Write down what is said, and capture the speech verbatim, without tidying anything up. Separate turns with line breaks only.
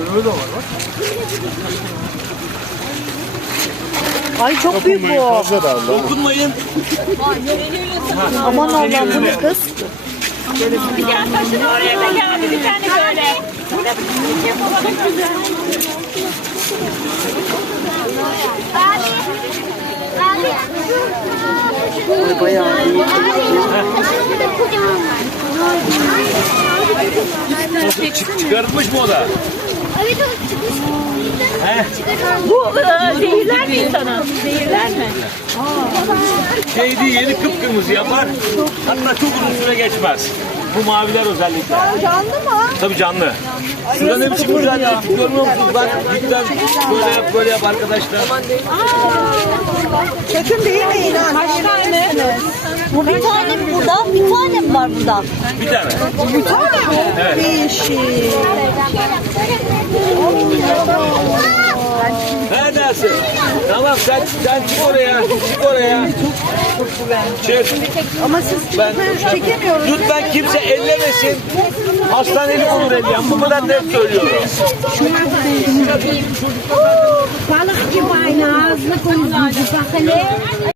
Öyle var bak.
Ay çok büyük bu.
Fazla da Allah.
Dokunmayın.
Aman Allah'ım bu ne kız?
Bir tane taşın oraya da geldi bir tane böyle. Burada bir şey yapamadık güzel. Abi. Abi.
Ay bayağı iyi.
Çıkartmış mı o da?
Evet o çıkmış.
He?
Bu e, zehirler mi insana? Zehirler mi?
Şey değil, yeni kıpkırmızı yapar. Hatta çok uzun süre geçmez. Bu maviler özellikle.
Canlı mı?
Tabii canlı. Şuradan hepsi güzel. Görmüyor musunuz? Bak lütfen böyle yap böyle yap arkadaşlar.
Sakın değil mi inan? Kaç tane? Bu bir tane mi burada? Bir tane mi var burada?
Bir tane.
Bir tane mi?
Evet.
Değişik.
Ne dersin? Tamam sen, sen çık oraya. Çık oraya. Çık.
Ama siz
Ben,
çekemiyoruz.
lütfen kimse ellemesin. Hastanelik olur elleyen. Bu kadar net söylüyorum.
Balık gibi aynı ağzına koyuyoruz. Bak hele.